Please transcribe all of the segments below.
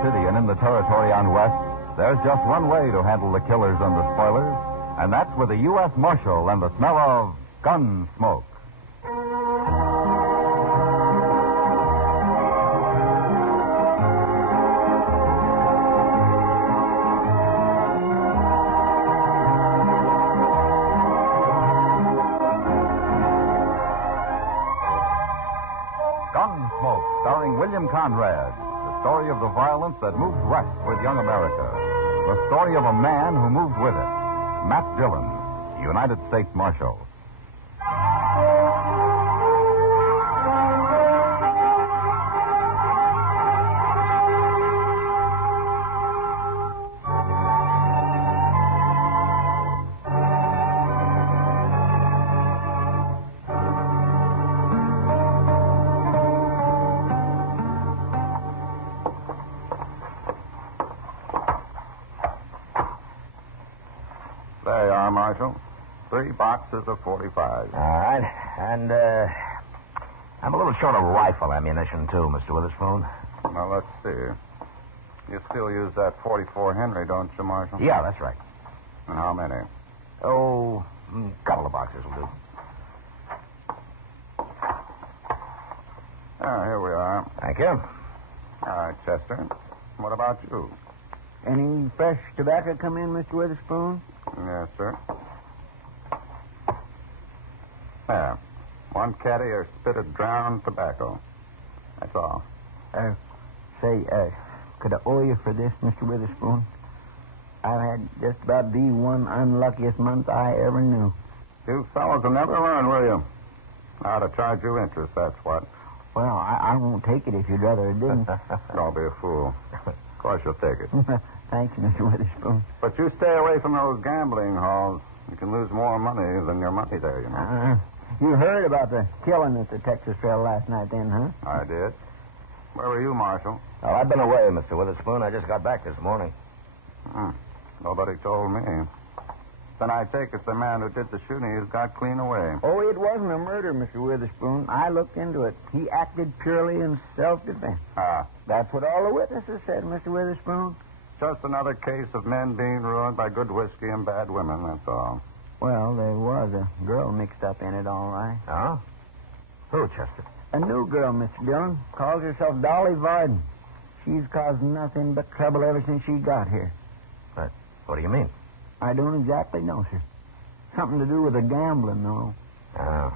City and in the territory on West, there's just one way to handle the killers and the spoilers, and that's with a U.S. Marshal and the smell of gun smoke. Gunsmoke, starring William Conrad. The story of the violence that moved west with young America. The story of a man who moved with it. Matt Dillon, United States Marshal. There you are, Marshal. 3 boxes of 45. All right. And, I'm a little short of rifle ammunition, too, Mr. Witherspoon. Now, let's see. You still use that 44 Henry, don't you, Marshal? Yeah, that's right. And how many? Oh, a couple of boxes will do. Here we are. Thank you. All right, Chester. What about you? Any fresh tobacco come in, Mr. Witherspoon? Yes, sir. There. 1 caddy or spitted drowned tobacco. That's all. Could I owe you for this, Mr. Witherspoon? I've had just about the one unluckiest month I ever knew. You fellows will never learn, will you? Now to charge you interest, that's what. Well, I won't take it if you'd rather it didn't. Don't be a fool. Of course you'll take it. Thanks, Mr. Witherspoon. But you stay away from those gambling halls. You can lose more money than your money there, you know. You heard about the killing at the Texas Trail last night then, huh? I did. Where were you, Marshal? Well, I've been away, Mr. Witherspoon. I just got back this morning. Nobody told me. Then I take it the man who did the shooting has got clean away. Oh, it wasn't a murder, Mr. Witherspoon. I looked into it. He acted purely in self-defense. That's what all the witnesses said, Mr. Witherspoon. Just another case of men being ruined by good whiskey and bad women, that's all. Well, there was a girl mixed up in it, all right. Oh? Who, Chester? A new girl, Mr. Dillon. Calls herself Dolly Varden. She's caused nothing but trouble ever since she got here. But what do you mean? I don't exactly know, sir. Something to do with the gambling, though. Oh.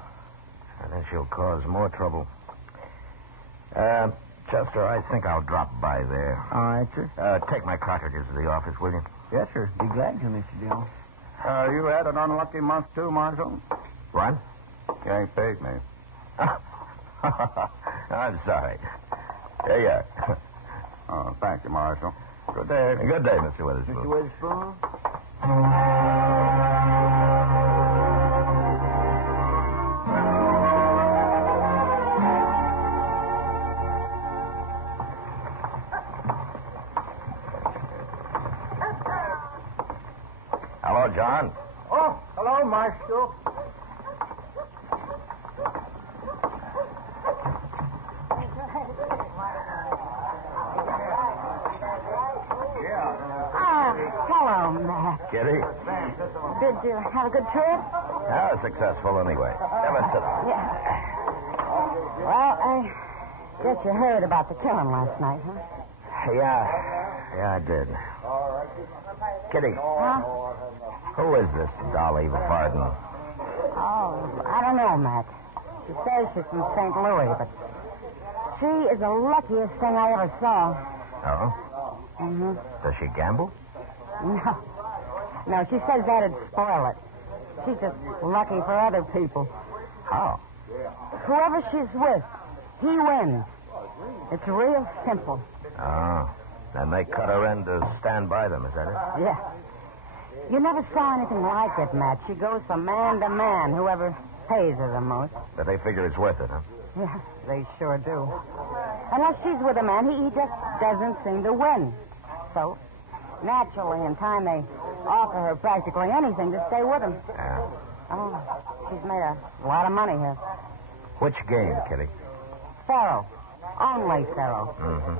And then she'll cause more trouble. Chester, I think I'll drop by there. All right, sir. Take my cartridges to the office, will you? Yes, sir. Be glad to, Mr. Dillon. You had an unlucky month, too, Marshal? What? You ain't paid me. I'm sorry. Here you are. Oh, thank you, Marshal. Good day. Good day, Mr. Witherspoon. Mr. Witherspoon? Hello, John. Oh, hello, Marshal. Hello, Matt. Kitty? Did you have a good trip? Successful anyway. Have a sit down. Yeah. Well, I guess you heard about the killing last night, huh? Yeah, I did. Kitty. Huh? Who is this Dolly Varden? Oh, I don't know, Matt. She says she's from St. Louis, but she is the luckiest thing I ever saw. Oh? Mm-hmm. Does she gamble? No, she says that'd spoil it. She's just lucky for other people. How? Whoever she's with, he wins. It's real simple. Oh. Then they cut her in to stand by them, is that it? Yeah. You never saw anything like it, Matt. She goes from man to man, whoever pays her the most. But they figure it's worth it, huh? Yeah, they sure do. Unless she's with a man, he just doesn't seem to win. So, naturally, in time, they offer her practically anything to stay with him. Yeah. Oh, she's made a lot of money here. Which game, Kitty? Faro. Only Faro. Mm-hmm.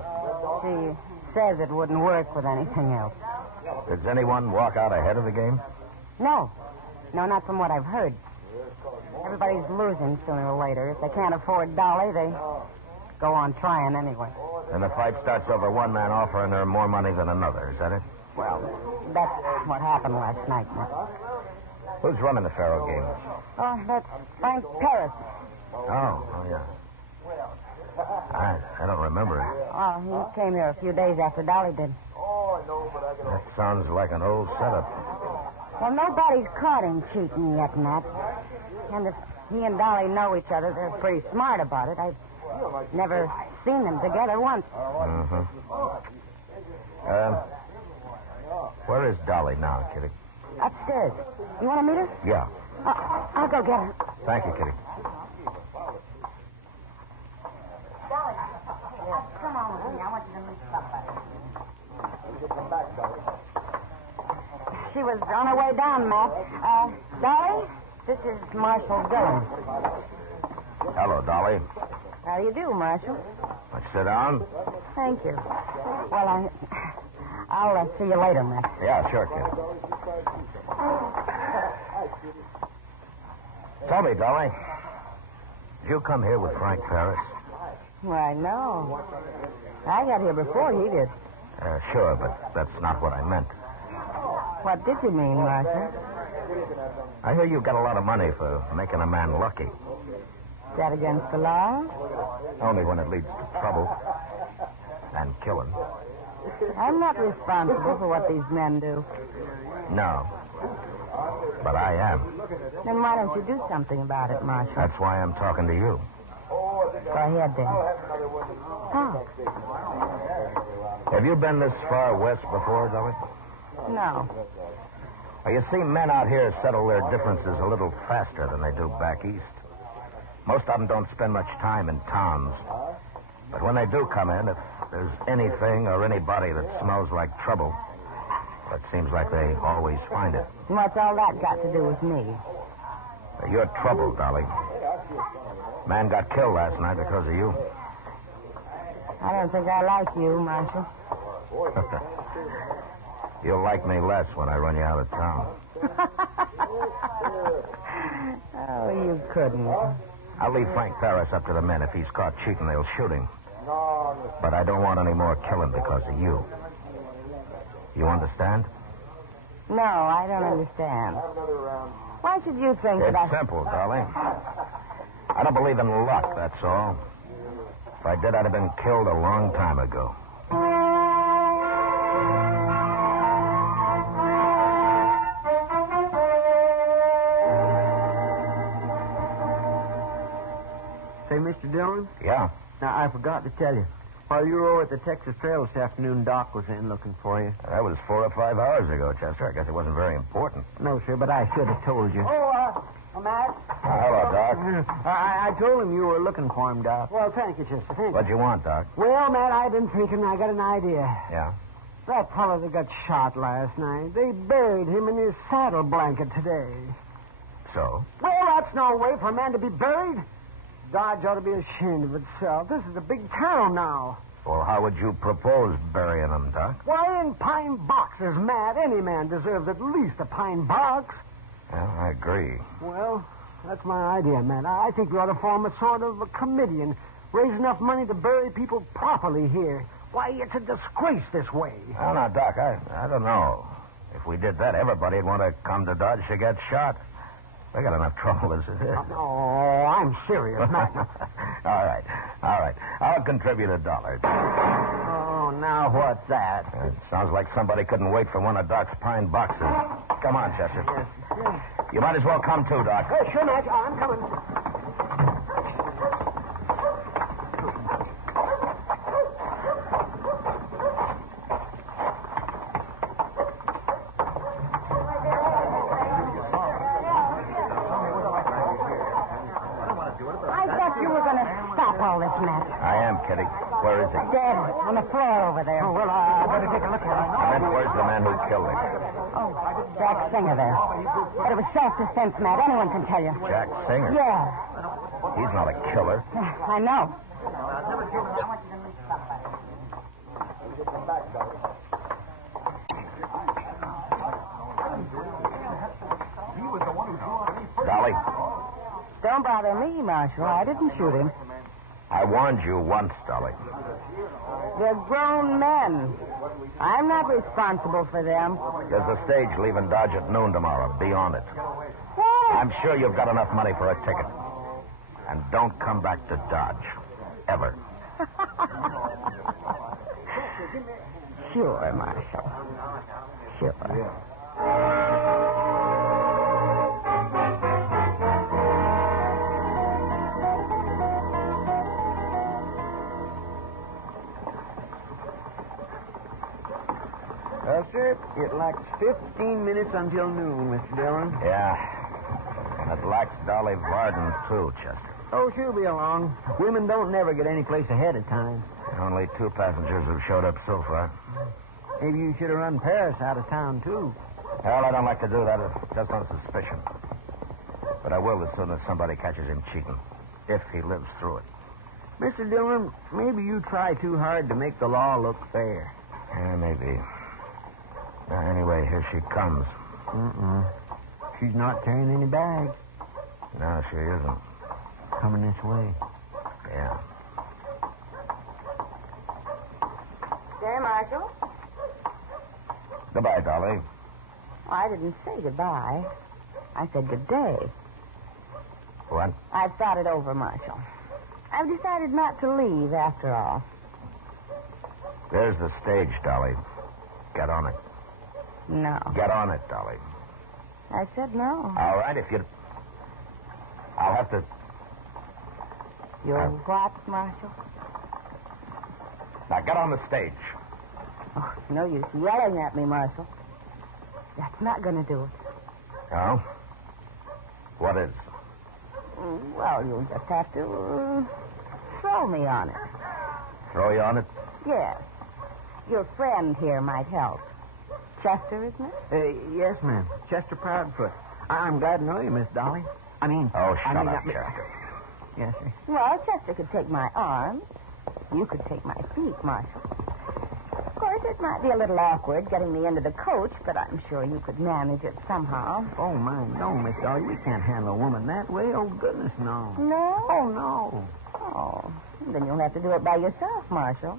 She says it wouldn't work with anything else. Does anyone walk out ahead of the game? No. No, not from what I've heard. Everybody's losing sooner or later. If they can't afford Dolly, they go on trying anyway. And the fight starts over one man offering her more money than another. Is that it? Well, that's what happened last night, Matt. Who's running the Faro game? Oh, that's Frank Paris. Oh, yeah. I don't remember it. Oh, he came here a few days after Dolly did. That sounds like an old setup. Well, nobody's caught him cheating yet, Matt. And if he and Dolly know each other, they're pretty smart about it. I've never seen them together once. Mm-hmm. Where is Dolly now, Kitty? Upstairs. You want to meet her? Yeah. I'll go get her. Thank you, Kitty. Dolly, come on with me. I want you to meet somebody. She was on her way down, Matt. Dolly, this is Marshall Dillon. Hello, Dolly. How do you do, Marshall? Let's sit down. Thank you. Well, I'll see you later, Matt. Yeah, sure, Kitty. Tell me, Dolly, did you come here with Frank Paris? Why, no. I got here before he did. Sure, but that's not what I meant. What did you mean, Marshall? I hear you've got a lot of money for making a man lucky. Is that against the law? Only when it leads to trouble and killing. I'm not responsible for what these men do. No. But I am. Then why don't you do something about it, Marshall? That's why I'm talking to you. Go ahead, then. Talk. Have you been this far west before, Dolly? No. Well, you see, men out here settle their differences a little faster than they do back east. Most of them don't spend much time in towns. But when they do come in, if there's anything or anybody that smells like trouble, it seems like they always find it. What's all that got to do with me? You're trouble, Dolly. Man got killed last night because of you. I don't think I like you, Marshall. You'll like me less when I run you out of town. Oh, you couldn't. I'll leave Frank Paris up to the men. If he's caught cheating, they'll shoot him. But I don't want any more killing because of you. You understand? No, I don't understand. Why should you think that It's simple, Dolly. I don't believe in luck, that's all. If I did, I'd have been killed a long time ago. Say, Mr. Dillon? Yeah? Now, I forgot to tell you. While you were over at the Texas Trail this afternoon, Doc was in looking for you. That was 4 or 5 hours ago, Chester. I guess it wasn't very important. No, sir, but I should have told you. Matt? Hello, Doc. I told him you were looking for him, Doc. Well, thank you, Chester. Thank you. What'd you want, Doc? Well, Matt, I've been thinking. I got an idea. Yeah? That fellow that got shot last night, they buried him in his saddle blanket today. So? Well, that's no way for a man to be buried. Dodge ought to be ashamed of itself. This is a big town now. Well, how would you propose burying him, Doc? Why, in pine boxes, Matt. Any man deserves at least a pine box. Well, I agree. Well, that's my idea, Matt. I think we ought to form a sort of a committee and raise enough money to bury people properly here. Why, it's a disgrace this way. Oh, now, Doc, I don't know. If we did that, everybody'd want to come to Dodge to get shot. They got enough trouble as it is. Oh, I'm serious, Matt. All right. I'll contribute $1. Oh, now what's that? It sounds like somebody couldn't wait for one of Doc's pine boxes. Come on, Chester. Yes. You might as well come too, Doc. Oh, sure, Matt. I'm coming. I thought you were going to stop all this, Matt. I am, Kitty. Where is he? Dead on the floor over there. Oh, well, I better take a look at it. I meant, where's the man who killed him? Oh, Jack Singer there. But it was self-defense, Matt. Anyone can tell you. Jack Singer? Yeah. He's not a killer. I know. Dolly, Don't bother me, Marshal. I didn't shoot him. I warned you once, Dolly. They're grown men. I'm not responsible for them. There's a stage leaving Dodge at noon tomorrow. Be on it. What? I'm sure you've got enough money for a ticket. And don't come back to Dodge. Ever. Sure, Marshal. Sure. Well, sir, it lacks 15 minutes until noon, Mr. Dillon. Yeah. And it lacks Dolly Varden, too, Chester. Oh, she'll be along. Women don't never get any place ahead of time. Only 2 passengers have showed up so far. Maybe you should have run Paris out of town, too. Well, I don't like to do that. It's just on suspicion. But I will as soon as somebody catches him cheating. If he lives through it. Mr. Dillon, maybe you try too hard to make the law look fair. Yeah, maybe. Anyway, here she comes. She's not carrying any bags. No, she isn't. Coming this way. Yeah. There, Marshal. Goodbye, Dolly. I didn't say goodbye. I said good day. What? I've thought it over, Marshal. I've decided not to leave after all. There's the stage, Dolly. Get on it. No. Get on it, Dolly. I said no. All right, if you'd... I'll have to... You're what, Marshal? Now, get on the stage. Oh, no use yelling at me, Marshal. That's not going to do it. Oh? What is? Well, you'll just have to throw me on it. Throw you on it? Yes. Your friend here might help. Chester, isn't it? Yes, ma'am. Chester Proudfoot. I'm glad to know you, Miss Dolly. Oh, shut up, Chester. Yes, sir. Well, Chester could take my arms. You could take my feet, Marshal. Of course, it might be a little awkward getting me into the coach, but I'm sure you could manage it somehow. Oh, my, no, Miss Dolly. We can't handle a woman that way. Oh, goodness, no. No? Oh, no. Oh, then you'll have to do it by yourself, Marshal.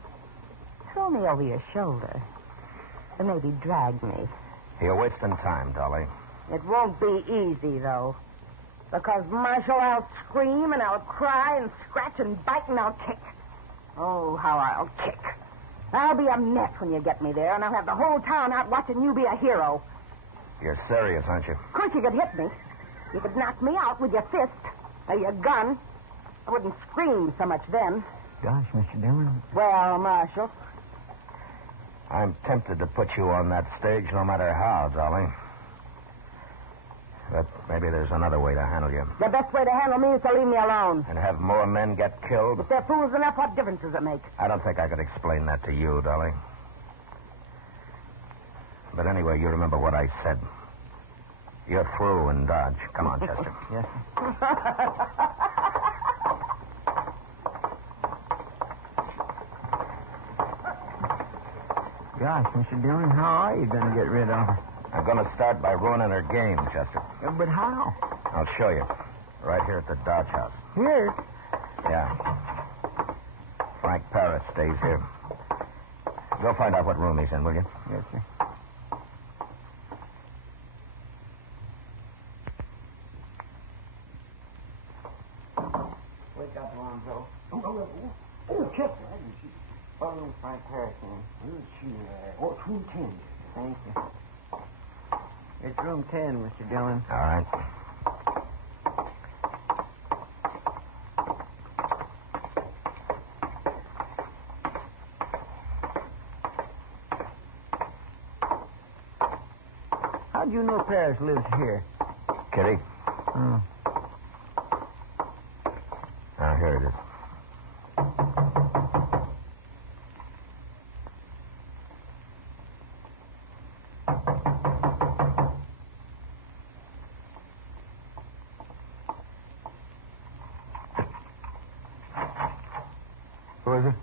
Throw me over your shoulder. Or maybe drag me. You're wasting time, Dolly. It won't be easy, though. Because, Marshal, I'll scream and I'll cry and scratch and bite and I'll kick. Oh, how I'll kick. I'll be a mess when you get me there, and I'll have the whole town out watching you be a hero. You're serious, aren't you? Of course you could hit me. You could knock me out with your fist or your gun. I wouldn't scream so much then. Gosh, Mr. Dillon. Well, Marshal. I'm tempted to put you on that stage no matter how, Dolly. But maybe there's another way to handle you. The best way to handle me is to leave me alone. And have more men get killed? If they're fools enough, what difference does it make? I don't think I could explain that to you, Dolly. But anyway, you remember what I said. You're through in Dodge. Come on, Chester. Yes, sir. Gosh, Mr. Dillon, how are you going to get rid of her? I'm going to start by ruining her game, Chester. But how? I'll show you. Right here at the Dodge House. Here? Yeah. Frank Paris stays here. Go find out what room he's in, will you? Yes, sir. Wake up, Alonzo. Oh, Chester. What room Frank Paris in? It's 210. Thank you. It's room 10, Mr. Dillon. All right. How'd you know Paris lives here? Kitty? Oh. Here it is. Who is it?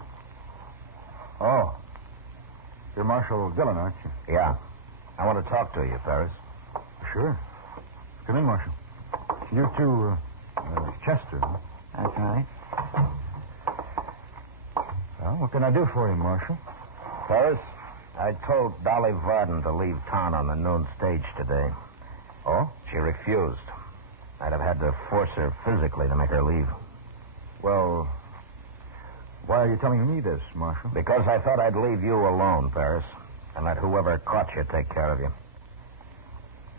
Oh. Marshal Dillon, aren't you? Yeah. I want to talk to you, Ferris. Sure. Come in, Marshal. You two, Chester, huh? That's right. Well, what can I do for you, Marshal? Ferris, I told Dolly Varden to leave town on the noon stage today. Oh? She refused. I'd have had to force her physically to make her leave. Well, why are you telling me this, Marshal? Because I thought I'd leave you alone, Ferris, and let whoever caught you take care of you.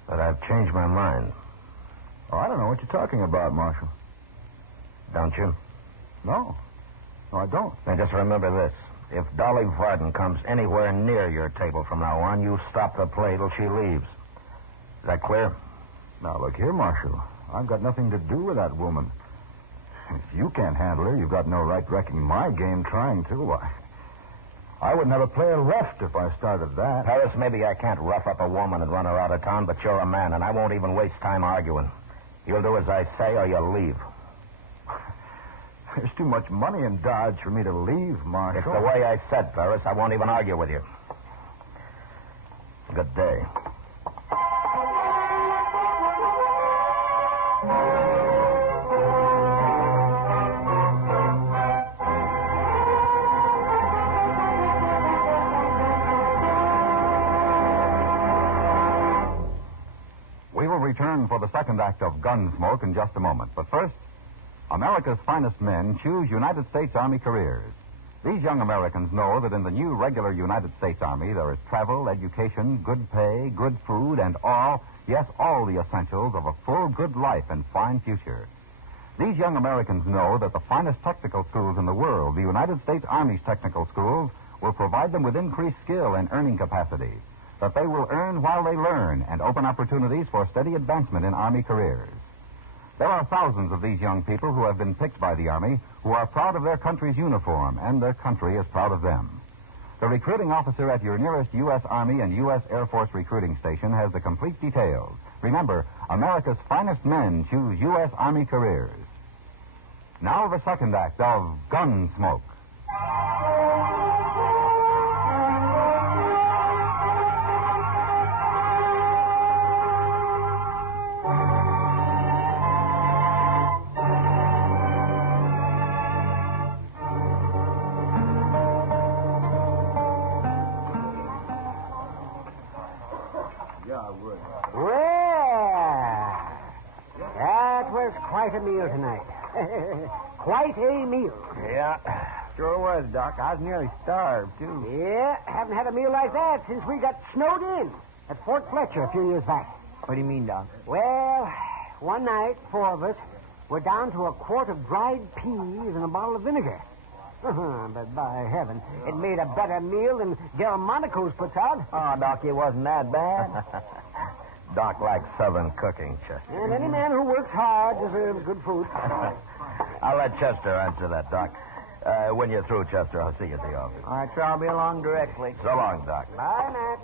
But I've changed my mind. Oh, I don't know what you're talking about, Marshal. Don't you? No. No, I don't. Now, just remember this. If Dolly Varden comes anywhere near your table from now on, you stop the play till she leaves. Is that clear? Now, look here, Marshal. I've got nothing to do with that woman. If you can't handle her, you've got no right wrecking my game trying to. I wouldn't have a player left if I started that. Ferris, maybe I can't rough up a woman and run her out of town, but you're a man, and I won't even waste time arguing. You'll do as I say, or you'll leave. There's too much money in Dodge for me to leave, Marshal. It's the way I said, Ferris. I won't even argue with you. Good day. We will return for the second act of Gunsmoke in just a moment. But first, America's finest men choose United States Army careers. These young Americans know that in the new regular United States Army there is travel, education, good pay, good food, and all the essentials of a full, good life and fine future. These young Americans know that the finest technical schools in the world, the United States Army's technical schools, will provide them with increased skill and earning capacity, that they will earn while they learn and open opportunities for steady advancement in Army careers. There are thousands of these young people who have been picked by the Army who are proud of their country's uniform, and their country is proud of them. The recruiting officer at your nearest U.S. Army and U.S. Air Force recruiting station has the complete details. Remember, America's finest men choose U.S. Army careers. Now the second act of Gunsmoke. Well, that was quite a meal tonight. Quite a meal. Yeah, sure was, Doc. I was nearly starved, too. Yeah, haven't had a meal like that since we got snowed in at Fort Fletcher a few years back. What do you mean, Doc? Well, one night, four of us were down to a quart of dried peas and a bottle of vinegar. But by heaven, it made a better meal than Delmonico's puts out. Oh, Doc, it wasn't that bad. Doc likes Southern cooking, Chester. And any man who works hard deserves good food. I'll let Chester answer that, Doc. When you're through, Chester, I'll see you at the office. All right, sure, I'll be along directly. So long, Doc. Bye, Matt.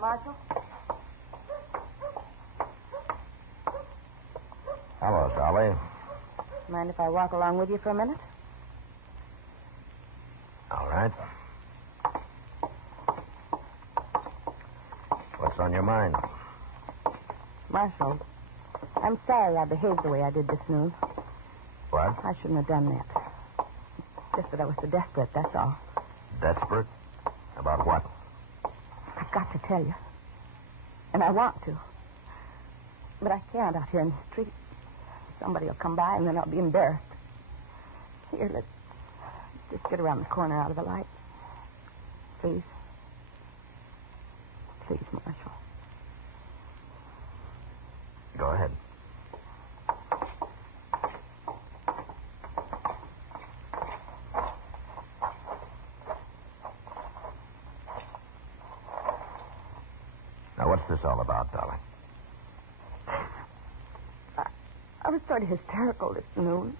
Marshal? Hello, Dolly. Mind if I walk along with you for a minute? All right. What's on your mind? Marshal, I'm sorry I behaved the way I did this noon. What? I shouldn't have done that. Just that I was so desperate, that's all. Desperate? About what? I've got to tell you. And I want to. But I can't out here in the street. Somebody will come by and then I'll be embarrassed. Here, let's just get around the corner out of the light. Please. Please, Marshal. Go ahead. Now, what's this all about, Dolly? I was sort of hysterical this noon.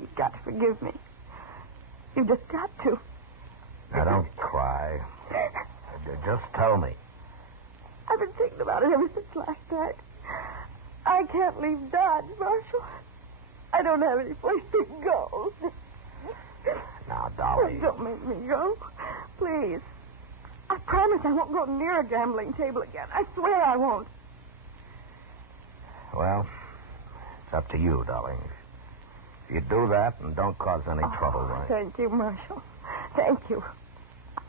You've got to forgive me. You've just got to. Now, don't cry. Just tell me. I've been thinking about it ever since last night. I can't leave Dodge, Marshal. I don't have any place to go. Now, Dolly. Don't make me go. Please. I promise I won't go near a gambling table again. I swear I won't. Well, it's up to you, darling. If you do that and don't cause any trouble, right? Thank you, Marshal. Thank you.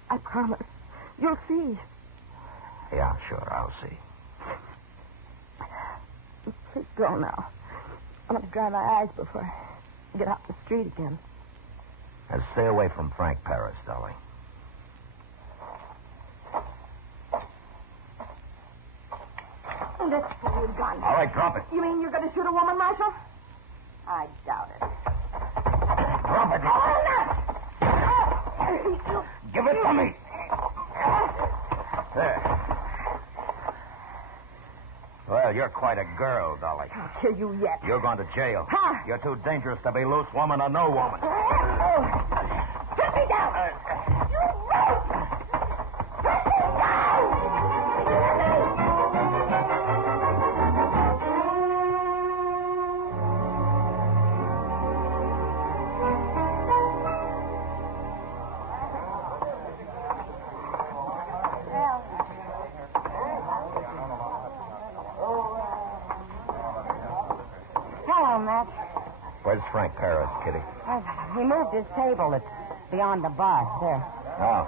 I promise. You'll see. Yeah, sure, I'll see. Please go now. I'm going to dry my eyes before I get out the street again. And stay away from Frank Paris, Dolly. Oh, that's for your gun. All right, drop it. You mean you're going to shoot a woman, Marshal? I doubt it. Drop it. Oh, Give it to me. There. Well, you're quite a girl, Dolly. I'll kill you yet. You're going to jail. Ha! You're too dangerous to be loose, woman or no woman. Oh. Put me down. You rope! Put me down! Hello, Matt. Where's Frank Paris, Kitty? He moved his table. It's beyond the bar. There. Oh.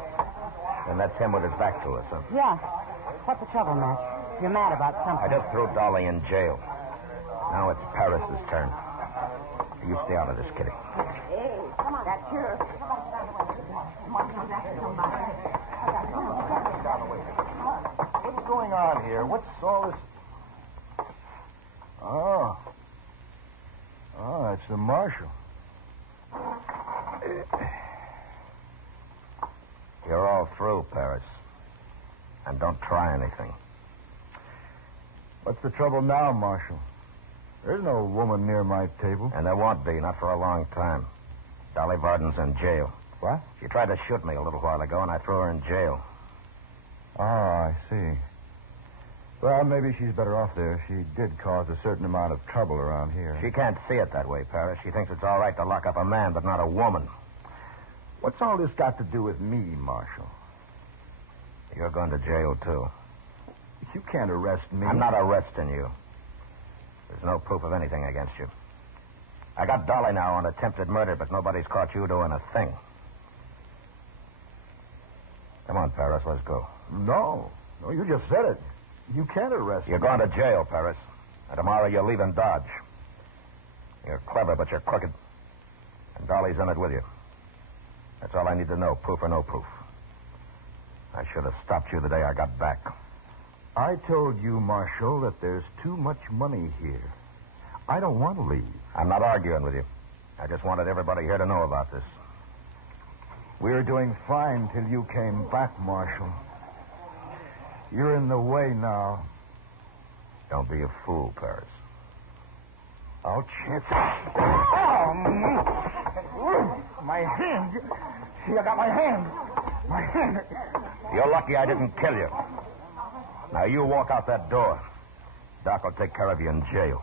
Then that's him with his back to us, huh? Yeah. What's the trouble, Matt? You're mad about I something. just threw Dolly in jail. Now it's Paris's turn. You stay out of this, Kitty. Hey, come on. That's your... Come on, come back to somebody. What's going on here? What's all this? Oh, it's the marshal. You're all through, Paris. And don't try anything. What's the trouble now, Marshal? There's no woman near my table. And there won't be, not for a long time. Dolly Varden's in jail. What? She tried to shoot me a little while ago, and I threw her in jail. Oh, I see. Well, maybe she's better off there. She did cause a certain amount of trouble around here. She can't see it that way, Paris. She thinks it's all right to lock up a man, but not a woman. What's all this got to do with me, Marshal? You're going to jail, too. You can't arrest me. I'm not arresting you. There's no proof of anything against you. I got Dolly now on attempted murder, but nobody's caught you doing a thing. Come on, Paris, let's go. No, you just said it. You can't arrest me. You're going to jail, Paris. And tomorrow you're leaving Dodge. You're clever, but you're crooked. And Dolly's in it with you. That's all I need to know, proof or no proof. I should have stopped you the day I got back. I told you, Marshal, that there's too much money here. I don't want to leave. I'm not arguing with you. I just wanted everybody here to know about this. We were doing fine till you came back, Marshal. You're in the way now. Don't be a fool, Paris. I'll chance. My hand. See, I got my hand. My hand. You're lucky I didn't kill you. Now you walk out that door. Doc will take care of you in jail.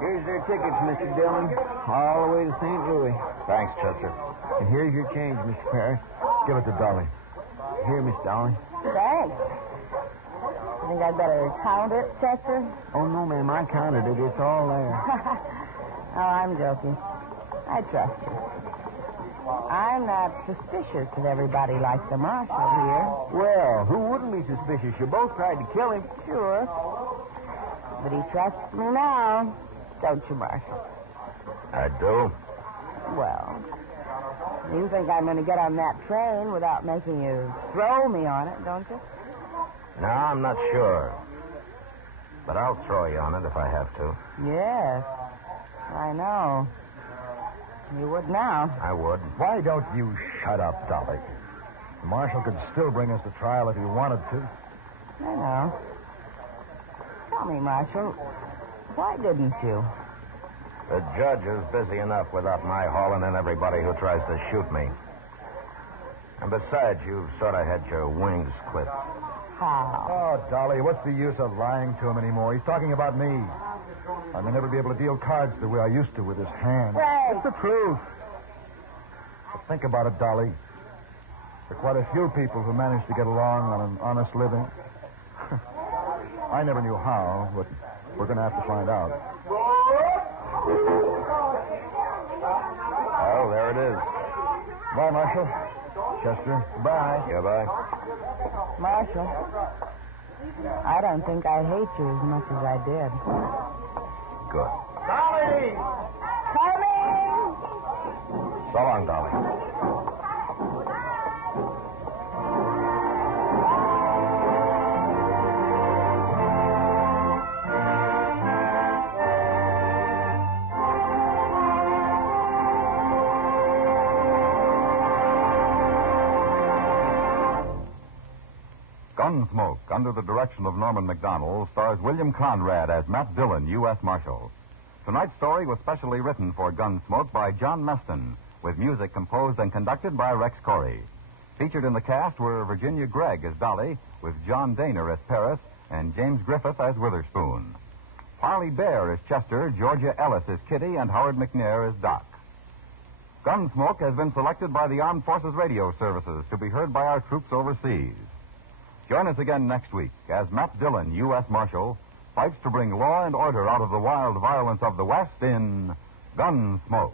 Here's their tickets, Mr. Dillon. All the way to St. Louis. Thanks, Chester. And here's your change, Mr. Paris. Give it to Dolly. Here, Miss Dolly. Thanks. You think I'd better count it, Chester? Oh, no, ma'am. I counted it. It's all there. Oh, I'm joking. I trust you. I'm not suspicious of everybody like the marshal here. Well, who wouldn't be suspicious? You both tried to kill him. Sure. But he trusts me now, don't you, Marshal? I do. Well, you think I'm going to get on that train without making you throw me on it, don't you? No, I'm not sure. But I'll throw you on it if I have to. Yes, I know. You would now. I would. Why don't you shut up, Dolly? The marshal could still bring us to trial if he wanted to. I know. Tell me, Marshal, why didn't you? The judge is busy enough without my hauling in everybody who tries to shoot me. And besides, you've sort of had your wings clipped. How? Oh, Dolly, what's the use of lying to him anymore? He's talking about me. I may never be able to deal cards the way I used to with his hand. Hey! It's the truth. But think about it, Dolly. There are quite a few people who manage to get along on an honest living. I never knew how, but we're going to have to find out. Oh, there it is. Bye, Marshal. Chester, bye. Yeah, bye. Marshal, I don't think I hate you as much as I did. Good. Dolly! Coming! So long, Dolly. Gunsmoke, under the direction of Norman McDonald, stars William Conrad as Matt Dillon, U.S. Marshal. Tonight's story was specially written for Gunsmoke by John Meston, with music composed and conducted by Rex Corey. Featured in the cast were Virginia Gregg as Dolly, with John Daner as Paris, and James Griffith as Witherspoon. Parley Bear as Chester, Georgia Ellis as Kitty, and Howard McNair as Doc. Gunsmoke has been selected by the Armed Forces Radio Services to be heard by our troops overseas. Join us again next week as Matt Dillon, U.S. Marshal, fights to bring law and order out of the wild violence of the West in Gunsmoke.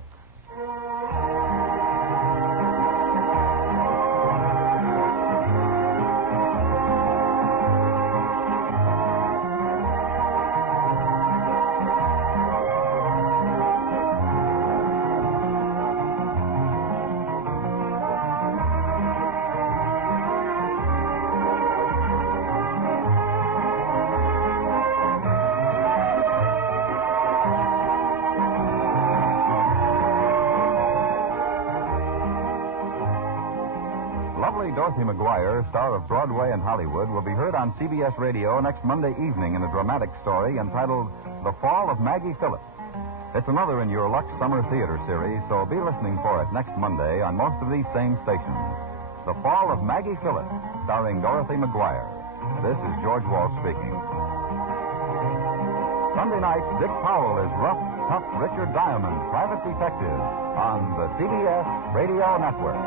Lovely Dorothy McGuire, star of Broadway and Hollywood, will be heard on CBS Radio next Monday evening in a dramatic story entitled The Fall of Maggie Phillips. It's another in your Lux Summer Theater series, so be listening for it next Monday on most of these same stations. The Fall of Maggie Phillips, starring Dorothy McGuire. This is George Walsh speaking. Sunday night, Dick Powell is rough, tough Richard Diamond, private detective, on the CBS Radio Network.